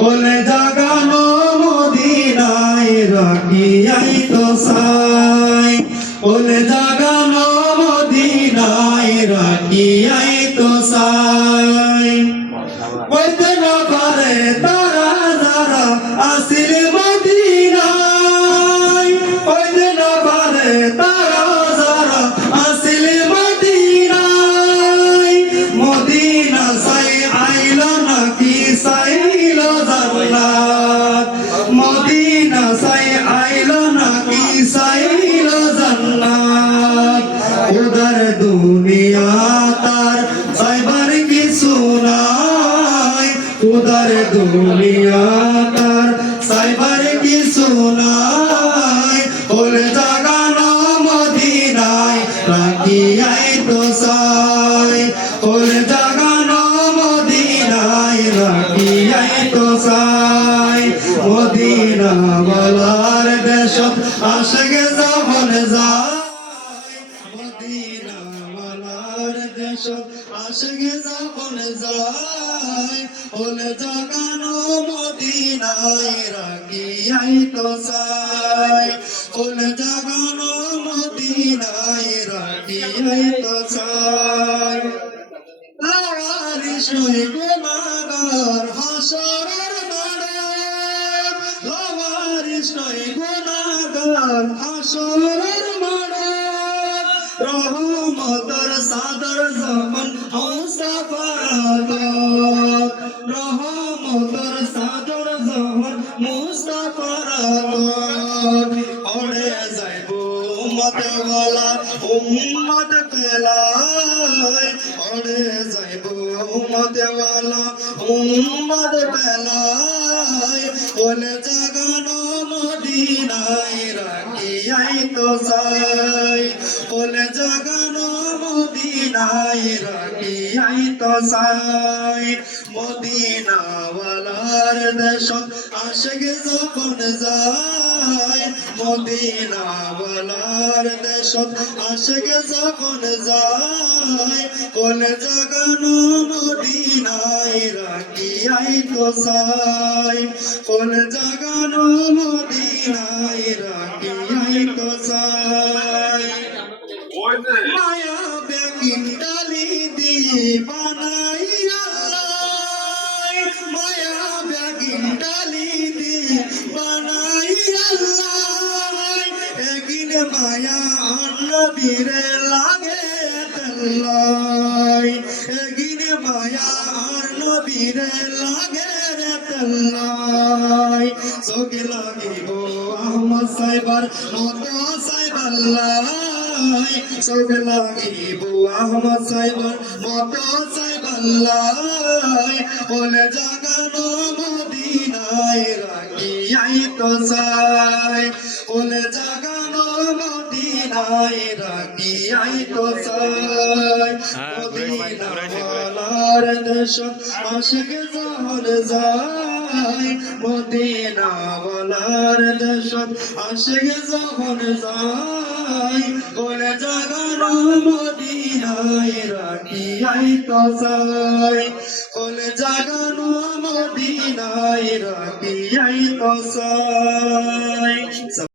বলে জাগানো মদিনায়, রাখিয়াই তো সাই। বলে জাগানো মদিনায়, রাখিয়াই তো সাই। বলতে না পারে তারা যারা আসিল মদিনায় বলতে না তারা দুনিয়া তার সাইবার কিছু নাই। উদার দুনিয়া তার সাইবার কিছু নাই। ওলে জাগানো মদিনায়, রাখিয়াই তো সাই ওলে জাগানো মদিনায়, রাখিয়াই তো সাই মদিনা বলার দেশ আশগে যখন যায়। দেশ আশগে যখন যায় ওলে জাগানো মদিনায় রাখিয়াই তো সাই ওলে জাগানো মদিনায় রাখিয়াই তো সাই লাওয়ারিশ নই গুনাহগার হাসরের মাঠে লাওয়ারিশ নই গুনাহগার হাসরের রহমতের সাদর যখন মুস্তাফার ওড়ে যাইব উম্মত ওয়ালা উম্মত পেলায়। ওড়ে যাইব উম্মত ওয়ালা উম্মত পেলায়। বলে জাগানো মদিনায় রাখিয়াই তো সাই বলে জাগানো মদিনায় রাখিয়াই তো সাই মদিনা ওয়ালার দেশ আশগে যখন যায় মদিনা ওয়ালার দেশ আশগে যখন যায়, কোন জাগানো মদিনায় রাখিয়াই তো সাই বলে জাগানো মদিনায় রাখিয়াই তো সাই মায়া বেকিন ডালি দিয়ে মায়া বেকিন ডালি দিয়ে বানাই মায়া নবীরে লাগে তেল্লাই এগিন মায়া নবীরে লাগে তেল্লাই চোখে লাগিব আহমদ সাইবার মতো সাইবাল্লাই চোখে লাগিব আহমদ সাইবার মতো সাইবাল্লাই বলে জাগানো মদিনায় রাখিয়াই তো সাই বলে জাগানো মদিনায় রাখিয়াই তো সাই মদিনা বলার দেশ আশিক জহর যায় মদিনা বলার দেশ আশিক জহর যায় মদিনায় তসাই জাগানো মদিনায় রাখিয়াই তো সাই